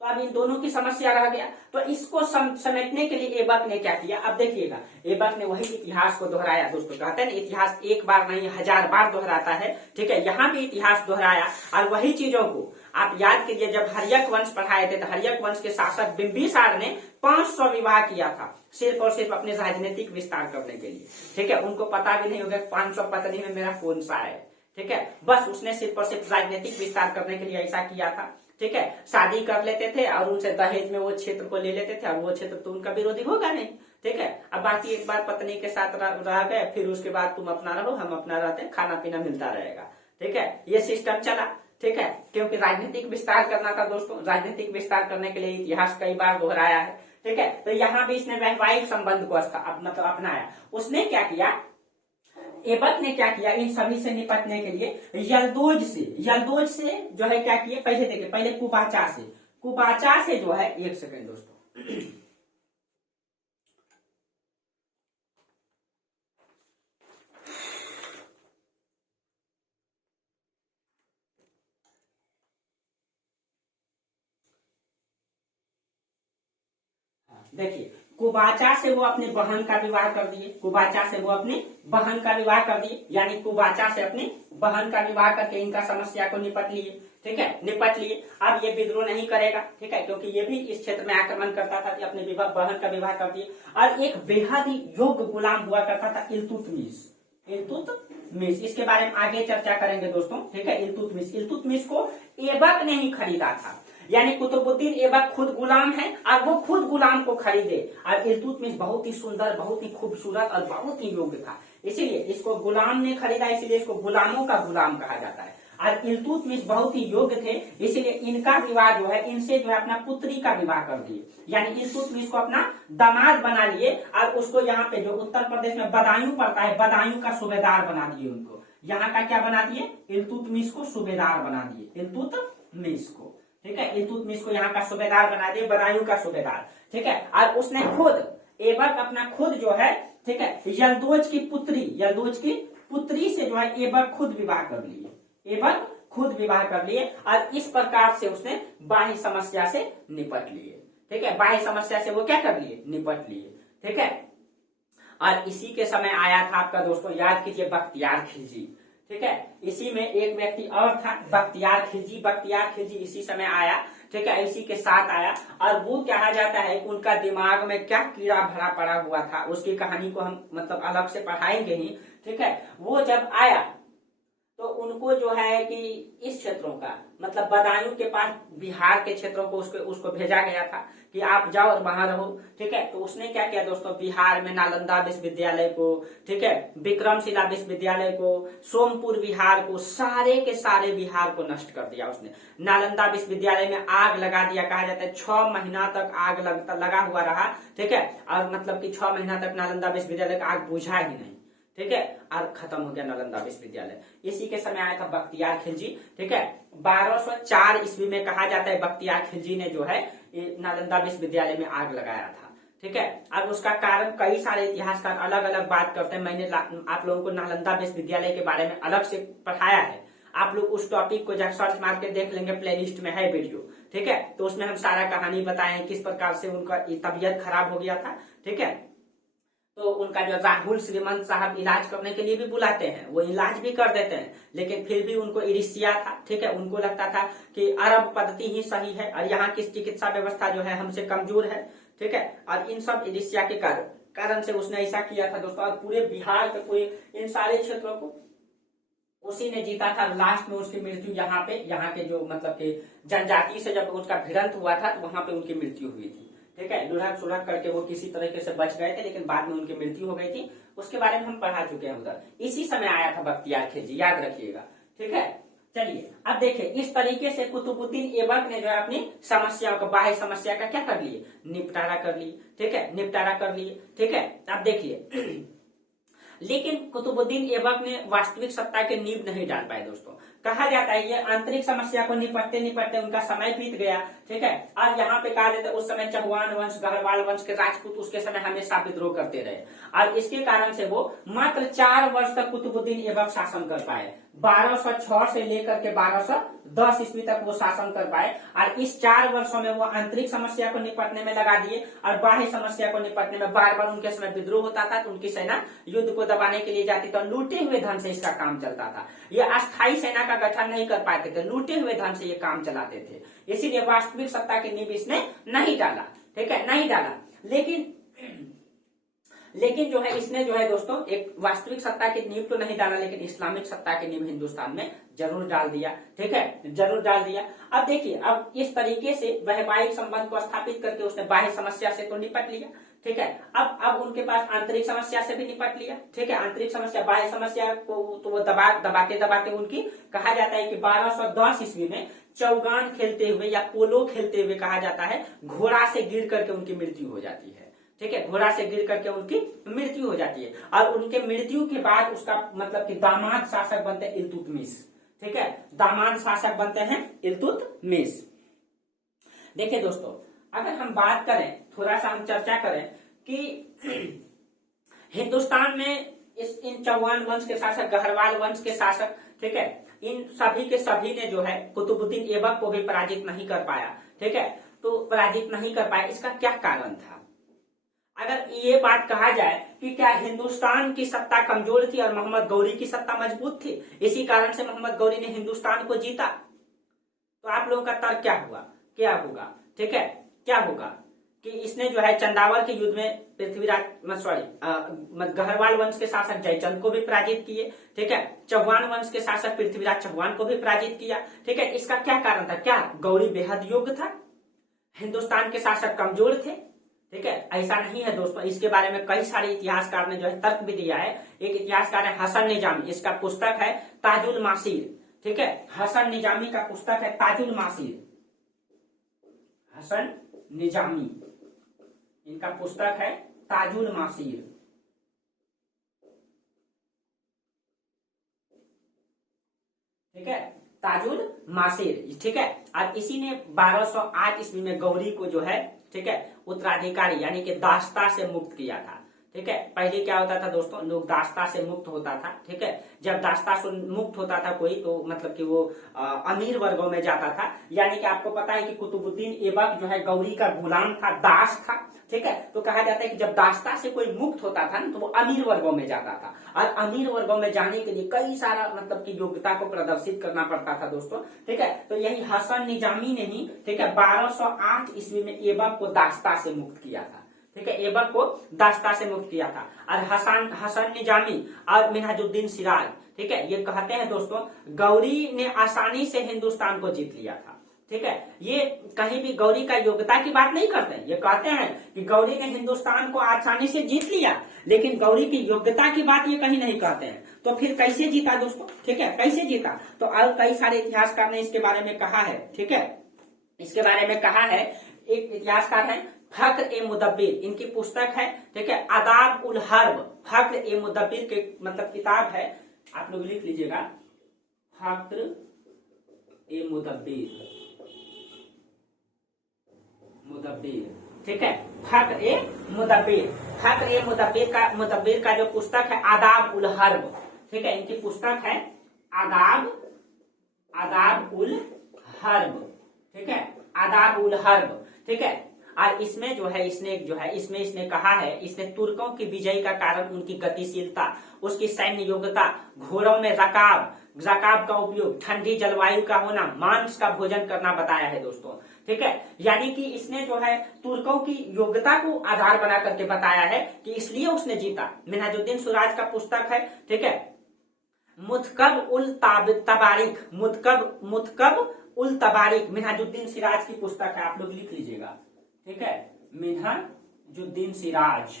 तो अब इन दोनों की समस्या रह गया। तो इसको समेटने के लिए ऐबक ने क्या किया, अब देखिएगा, ऐबक ने वही इतिहास को दोहराया। दोस्तों कहते हैं इतिहास एक बार नहीं 1000 बार दोहराता है, ठीक है। यहाँ भी इतिहास दोहराया और वही चीजों को आप याद कीजिए। जब हर्यक वंश पढ़ाए थे तो हर्यक वंश के शासक बिंबिसार ने 500 विवाह किया था, सिर्फ और सिर्फ अपने राजनीतिक विस्तार करने के लिए, ठीक है। उनको पता भी नहीं होगा 500 पत्नी में मेरा कौन सा है, ठीक है। बस उसने सिर्फ और सिर्फ राजनीतिक विस्तार करने के लिए ऐसा किया था, ठीक है। शादी कर लेते थे और उनसे दहेज में वो क्षेत्र को ले लेते थे और वो क्षेत्र तो उनका विरोधी होगा नहीं, ठीक है। अब बाकी एक बार पत्नी के साथ रह गए, फिर उसके बाद तुम अपना रहो हम अपना रहते हैं, खाना पीना मिलता रहेगा, ठीक है। ये सिस्टम चला, ठीक है, क्योंकि राजनीतिक विस्तार करना था दोस्तों। राजनीतिक विस्तार करने के लिए इतिहास कई बार दोहराया है, ठीक है। तो यहाँ भी इसने वैवाहिक संबंध को मतलब अपनाया। उसने क्या किया, ऐबक ने क्या किया, इन सभी से निपटने के लिए यल्दोज से जो है क्या किए, पहले देखिए, पहले कुबाचा से जो है, एक सेकंड दोस्तों, देखिए कुबाचा से वो अपने बहन का विवाह कर दिए, यानी कुबाचा से अपनी बहन का विवाह करके इनका समस्या को निपट लिए, ठीक है, निपट लिए। अब ये विद्रोह नहीं करेगा, ठीक है, क्योंकि ये भी इस क्षेत्र में आक्रमण करता था, अपने बहन का विवाह कर दिए। और एक बेहद ही योग्य गुलाम हुआ करता था इल्तुतमिश, इसके बारे में आगे चर्चा करेंगे दोस्तों, ठीक है। इल्तुतमिश को ऐबक ने ही खरीदा था, यानी कुतुबुद्दीन ऐबक खुद गुलाम है और वो खुद गुलाम को खरीदे। और इल्तुतमिश बहुत ही सुंदर, बहुत ही खूबसूरत और बहुत ही योग्य था, इसीलिए इसको गुलाम ने खरीदा, इसीलिए इसको गुलामों का गुलाम कहा जाता है। और इल्तुतमिश बहुत ही योग्य थे, इसीलिए इनका विवाह जो है, इनसे जो है अपना पुत्री का विवाह कर दिए, यानी इल्तुतमिश को अपना दामाद बना लिए। और उसको यहाँ पे जो उत्तर प्रदेश में बदायूं पड़ता है, बदायूं का सूबेदार बना दिए उनको, यहाँ का क्या बना दिए, इल्तुतमिश को सूबेदार बना दिए, इल्तुतमिश को, ठीक है, इल्तुतमिश को यहाँ का सूबेदार बना दिए, बदायूं का सूबेदार, ठीक है। और उसने खुद ऐबक अपना खुद जो है, ठीक है, यल्दोज की पुत्री से जो है ऐबक खुद विवाह कर लिए, और इस प्रकार से उसने बाह्य समस्या से निपट लिए, ठीक है, बाह्य समस्या से वो क्या कर लिए, निपट लिए, ठीक है। और इसी के समय आया था आपका दोस्तों, याद कीजिए, बख्तियार खिलजी, ठीक है, इसी में एक व्यक्ति और था बख्तियार खिलजी इसी समय आया, ठीक है, इसी के साथ आया। और वो कहा जाता है कि उनका दिमाग में क्या कीड़ा भरा पड़ा हुआ था, उसकी कहानी को हम मतलब अलग से पढ़ाएंगे ही, ठीक है। वो जब आया तो उनको जो है कि इस क्षेत्रों का मतलब बदायूं के पास बिहार के क्षेत्रों को उसको भेजा गया था कि आप जाओ और वहां रहो, ठीक है। तो उसने क्या किया दोस्तों, बिहार में नालंदा विश्वविद्यालय को, ठीक है, विक्रमशिला विश्वविद्यालय को, सोमपुर विहार को, सारे के सारे बिहार को नष्ट कर दिया उसने। नालंदा विश्वविद्यालय में आग लगा दिया, कहा जाता है 6 महीना तक आग लगा हुआ रहा, ठीक है। और मतलब कि 6 महीना तक नालंदा विश्वविद्यालय का आग बुझा ही नहीं, ठीक है, और खत्म हो गया नालंदा विश्वविद्यालय। इसी के समय आया था बख्तियार खिलजी, ठीक है। 1204 ईस्वी में कहा जाता है बख्तियार खिलजी ने जो है नालंदा विश्वविद्यालय में आग लगाया था, ठीक है। और उसका कारण कई सारे इतिहासकार अलग अलग बात करते हैं। मैंने आप लोगों को नालंदा विश्वविद्यालय के बारे में अलग से पढ़ाया है, आप लोग उस टॉपिक को जब सर्च मार के देख लेंगे, प्लेलिस्ट में है वीडियो, ठीक है। तो उसमें हम सारा कहानी बताए किस प्रकार से उनका तबीयत खराब हो गया था, ठीक है। तो उनका जो राहुल श्रीमंत साहब इलाज करने के लिए भी बुलाते हैं, वो इलाज भी कर देते हैं, लेकिन फिर भी उनको ईर्ष्या था, ठीक है। उनको लगता था कि अरब पद्धति ही सही है और यहाँ की चिकित्सा व्यवस्था जो है हमसे कमजोर है, ठीक है। और इन सब ईर्ष्या के कारण से उसने ऐसा किया था दोस्तों। और पूरे बिहार के पूरे इन सारे क्षेत्रों को उसी ने जीता था। लास्ट में उसकी मृत्यु यहाँ के जो मतलब के जनजाति से जब उसका भिड़ंत हुआ था तो वहां पे उनकी मृत्यु हुई थी, ठीक है। लुढ़क सुढ़क करके वो किसी तरीके से बच गए थे, लेकिन बाद में उनकी मृत्यु हो गई थी। उसके बारे में हम पढ़ा चुके हैं उधर। इसी समय आया था बख्तियार खिलजी, याद रखिएगा, ठीक है। चलिए अब देखिए, इस तरीके से कुतुबुद्दीन ऐबक ने जो है अपनी समस्याओं का, बाह्य समस्या का क्या कर लिए, निपटारा कर लिए, ठीक है, निपटारा कर लिए, ठीक है। अब देखिए लेकिन कुतुबुद्दीन ऐबक ने वास्तविक सत्ता के नींव नहीं डाल पाए दोस्तों। कहा जाता है ये आंतरिक समस्या को निपटते निपटते उनका समय बीत गया, ठीक है। और यहाँ पे कहा जाता है उस समय चौहान वंश, गढ़वाल वंश के राजपूत उसके समय हमेशा विद्रोह करते रहे, और इसके कारण से वो मात्र 4 वर्ष तक कुतुबुद्दीन ऐबक शासन कर पाए। 1206 से लेकर के 1210 ईस्वी तक वो शासन कर पाए। और इस 4 वर्षों में वो आंतरिक समस्या को निपटने में लगा दिए और बाह्य समस्या को निपटने में। बार बार उनके समय विद्रोह होता था तो उनकी सेना युद्ध को दबाने के लिए जाती थी, और लूटे हुए धन से इसका काम चलता था। ये अस्थायी सेना का गठन नहीं कर पाते थे, लूटे हुए धन से ये काम चलाते थे। इसीलिए वास्तविक सत्ता की नींव इसने नहीं डाला, ठीक है, नहीं डाला। लेकिन जो है इसने जो है दोस्तों एक वास्तविक सत्ता की नींव तो नहीं डाला, लेकिन इस्लामिक सत्ता की नींव हिंदुस्तान में जरूर डाल दिया, ठीक है, जरूर डाल दिया। अब देखिए, अब इस तरीके से वैवाहिक संबंध को स्थापित करके उसने बाह्य समस्या से तो निपट लिया, ठीक है। अब उनके पास आंतरिक समस्या से भी निपट लिया, ठीक है। आंतरिक समस्या, बाह्य समस्या को तो वो दबाते उनकी, कहा जाता है कि 1210 ईस्वी में चौगान खेलते हुए या पोलो खेलते हुए कहा जाता है घोड़ा से गिर करके उनकी मृत्यु हो जाती है, ठीक है, घोड़ा से गिर करके उनकी मृत्यु हो जाती है और उनके मृत्यु के बाद उसका मतलब कि दामाद शासक बनते हैं इल्तुतमिश। ठीक है, दामाद शासक बनते हैं इल्तुतमिश। देखिए दोस्तों, अगर हम बात करें, थोड़ा सा हम चर्चा करें कि हिंदुस्तान में इन चौहान वंश के शासक, गहरवाल वंश के शासक, ठीक है, इन सभी के सभी ने जो है कुतुबुद्दीन ऐबक को भी पराजित नहीं कर पाया। ठीक है, तो पराजित नहीं कर पाया, इसका क्या कारण था? अगर ये बात कहा जाए कि क्या हिंदुस्तान की सत्ता कमजोर थी और मोहम्मद गौरी की सत्ता मजबूत थी, इसी कारण से मोहम्मद गौरी ने हिंदुस्तान को जीता, तो आप लोगों का तर्क क्या हुआ, क्या होगा? ठीक है, क्या होगा कि इसने जो है चंदावर के युद्ध में पृथ्वीराज गहरवाल वंश के शासक जयचंद को भी पराजित किए। ठीक है, चौहान वंश के शासक पृथ्वीराज चौहान को भी पराजित किया। ठीक है, इसका क्या कारण था? क्या गौरी बेहद योग्य था? हिंदुस्तान के शासक कमजोर थे? ठीक है, ऐसा नहीं है दोस्तों। इसके बारे में कई सारे इतिहासकार ने जो है तर्क भी दिया है। एक इतिहासकार है हसन निजामी, इसका पुस्तक है ताजुल मासीर। ठीक है, हसन निजामी का पुस्तक है ताजुल मासीर, हसन निजामी, इनका पुस्तक है ताजुल मासीर। ठीक है, ताजुल मासीर। ठीक है, और इसी ने 1208 ईस्वी में गौरी को जो है, ठीक है, उत्तराधिकारी यानी कि दास्ता से मुक्त किया था। ठीक है, पहले क्या होता था दोस्तों, लोग दास्ता से मुक्त होता था। ठीक है, जब दास्ता से मुक्त होता था कोई, तो मतलब कि वो अमीर वर्गों में जाता था। यानी कि आपको पता है कि कुतुबुद्दीन ऐबक जो है गौरी का गुलाम था, दास था। ठीक है, तो कहा जाता है कि जब दास्ता से कोई मुक्त होता था ना, तो वो अमीर वर्गों में जाता था और अमीर वर्गों में जाने के लिए कई सारा मतलब की योग्यता को प्रदर्शित करना पड़ता था दोस्तों। ठीक है, तो यही हसन निजामी ने ही, ठीक है, 1208 ईस्वी में ऐबक को दास्ता से मुक्त किया था। ठीक है, ऐबक को दास्ता से मुक्त किया था। और हसन निजामी और मिन्हाजुद्दीन सिराज, ठीक है, ये कहते हैं दोस्तों गौरी ने आसानी से हिंदुस्तान को जीत लिया था। ठीक है, ये कहीं भी गौरी का योग्यता की बात नहीं करते, ये कहते हैं कि गौरी ने हिंदुस्तान को आसानी से जीत लिया, लेकिन गौरी की योग्यता की बात ये कहीं नहीं कहते हैं। तो फिर कैसे जीता दोस्तों? ठीक है, कैसे जीता? तो और कई सारे इतिहासकार ने इसके बारे में कहा है। ठीक है, इसके बारे में कहा है, एक इतिहासकार है फख्र ए मुदब्बिर, इनकी पुस्तक है, ठीक है, आदाब उल हर्ब। फख्र ए मुदब्बिर के मतलब किताब है, आप लोग लिख लीजिएगा, फख्र ए मुदब्बिर, ठीक है, फख्र ए मुदब्बिर। फख्र ए मुदब्बिर का जो पुस्तक है आदाब उल हर्ब, ठीक है, इनकी पुस्तक है आदाब उल हर्ब। ठीक है, आदाब उल हर्ब। ठीक है, और इसमें जो है इसने कहा है, इसने तुर्कों की विजय का कारण उनकी गतिशीलता, उसकी सैन्य योग्यता, घोड़ों में रकाब का उपयोग, ठंडी जलवायु का होना, मांस का भोजन करना बताया है दोस्तों। ठीक है, यानी कि इसने जो है तुर्कों की योग्यता को आधार बना करके बताया है कि इसलिए उसने जीता। मिन्हाजुद्दीन सिराज का पुस्तक है, ठीक है, मुतकब उल तबारिक, मिन्हाजुद्दीन सिराज की पुस्तक है, आप लोग लिख लीजिएगा। ठीक है, मिन्हाजुद्दीन सिराज,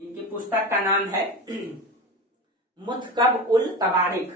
इनकी पुस्तक का नाम है मुतकब उल तबारिक,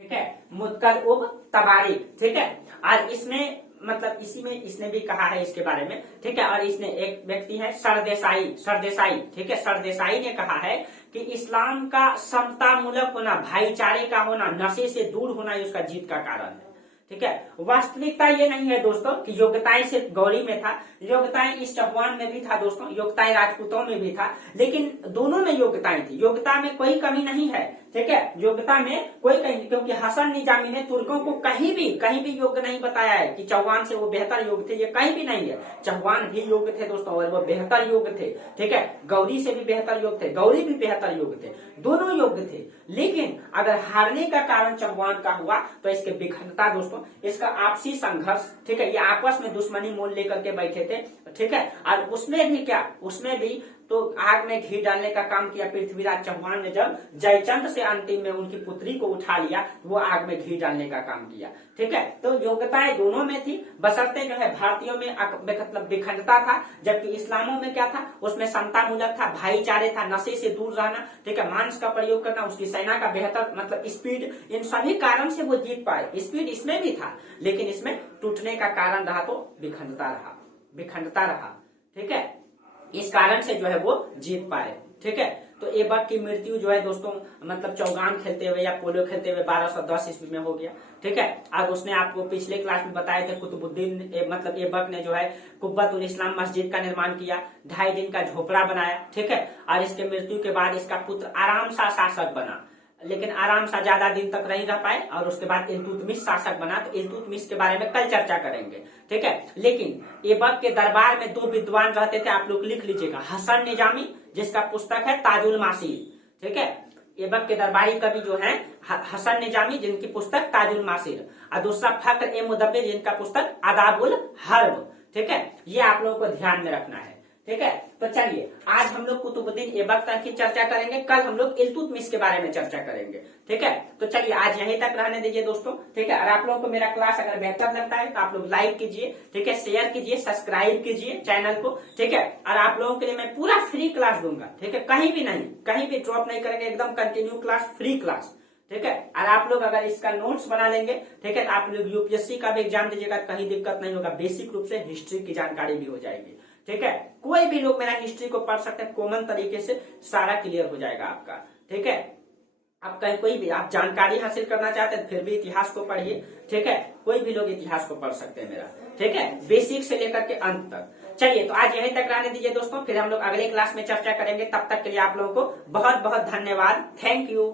ठीक है, मुतकब उल तबारिक। ठीक है, और इसमें मतलब इसी में इसने भी कहा है इसके बारे में। ठीक है, और इसने एक व्यक्ति है सरदेसाई, ठीक है, सरदेसाई ने कहा है कि इस्लाम का समतामूलक होना, भाईचारे का होना, नशे से दूर होना ही उसका जीत का कारण है। ठीक है, वास्तविकता ये नहीं है दोस्तों कि योग्यताएं सिर्फ गौरी में था, योग्यताएं इस चौहान में भी था दोस्तों, योग्यताएं राजपूतों में भी था, लेकिन दोनों में योग्यताएं थी, योग्यता में कोई कमी नहीं है। ठीक है, योग्यता में कोई कहीं, क्योंकि हसन निजामी ने तुर्कों को कहीं भी योग्य नहीं बताया है कि चौहान से वो बेहतर योग्य थे, ये कहीं भी नहीं है। चौहान भी योग्य थे दोस्तों और वो बेहतर योग्य थे। ठीक है, गौरी से भी बेहतर योग्य थे, गौरी भी बेहतर योग्य थे, दोनों योग्य थे। लेकिन अगर हारने का कारण चौहान का हुआ तो इसके विघटनता दोस्तों, इसका आपसी संघर्ष, ठीक है, ये आपस में दुश्मनी मोल लेकर के बैठे थे। ठीक है, और उसमें भी तो आग में घी डालने का काम किया पृथ्वीराज चौहान ने। जब जयचंद से अंतिम में उनकी पुत्री को उठा लिया, वो आग में घी डालने का काम किया। ठीक है, तो योग्यताएं दोनों में थी, बशर्ते जो है भारतीयों में मतलब विखंडता था, जबकि इस्लामों में क्या था, उसमें समता मूलक था, भाईचारे था, नशे से दूर रहना, ठीक है, मांस का प्रयोग करना, उसकी सेना का बेहतर मतलब स्पीड, इन सभी कारण से वो जीत पाए। स्पीड इसमें भी था, लेकिन इसमें टूटने का कारण रहा तो विखंडता रहा। ठीक है, इस कारण से जो है वो जीत पाए। ठीक है, तो ऐबक की मृत्यु जो है दोस्तों मतलब चौगान खेलते हुए या पोलो खेलते हुए 1210 ईस्वी में हो गया। ठीक है, और उसने आपको पिछले क्लास में बताए थे कुतुबुद्दीन मतलब ऐबक ने जो है कुब्बतुल इस्लाम मस्जिद का निर्माण किया, 2.5 दिन का झोपड़ा बनाया। ठीक है, और इसके मृत्यु के बाद इसका पुत्र आराम सा शासक बना, लेकिन आराम सा ज्यादा दिन तक नहीं रह पाए, और उसके बाद इल्तुतमिश शासक बना। तो इल्तुतमिश के बारे में कल चर्चा करेंगे। ठीक है, लेकिन ऐबक के दरबार में 2 विद्वान रहते थे, आप लोग लिख लीजिएगा, हसन निजामी जिसका पुस्तक है ताजुल मासीर। ठीक है, ऐबक के दरबारी कवि जो हैं हसन निजामी जिनकी पुस्तक ताजुल मासीर, और दूसरा फक्र ए मुदब्बिर जिनका पुस्तक आदाबुल हर्ब। ठीक है, ये आप लोगों को ध्यान में रखना है। ठीक है, तो चलिए आज हम लोग कुतुबुद्दीन ऐबक की चर्चा करेंगे, कल हम लोग इल्तुतमिश के बारे में चर्चा करेंगे। ठीक है, तो चलिए आज यहीं तक रहने दीजिए दोस्तों। ठीक है, और आप लोगों को मेरा क्लास अगर बेहतर लगता है तो आप लोग लाइक कीजिए, ठीक है, शेयर कीजिए, सब्सक्राइब कीजिए चैनल को। ठीक है, और आप लोगों के लिए मैं पूरा फ्री क्लास दूंगा। ठीक है, कहीं भी ड्रॉप नहीं करेंगे, एकदम कंटिन्यू क्लास, फ्री क्लास। ठीक है, और आप लोग अगर इसका नोट्स बना लेंगे, ठीक है, तो आप लोग यूपीएससी का भी एग्जाम दीजिएगा, कहीं दिक्कत नहीं होगा, बेसिक रूप से हिस्ट्री की जानकारी भी हो जाएगी। ठीक है, कोई भी लोग मेरा हिस्ट्री को पढ़ सकते हैं, कॉमन तरीके से सारा क्लियर हो जाएगा आपका। ठीक है, आप कहीं कोई भी आप जानकारी हासिल करना चाहते हैं फिर भी इतिहास को पढ़िए। ठीक है, कोई भी लोग इतिहास को पढ़ सकते हैं मेरा। ठीक है, बेसिक से लेकर के अंत तक। चलिए तो आज यहीं तक रहने दीजिए दोस्तों, फिर हम लोग अगले क्लास में चर्चा करेंगे। तब तक के लिए आप लोगों को बहुत बहुत धन्यवाद। Thank you.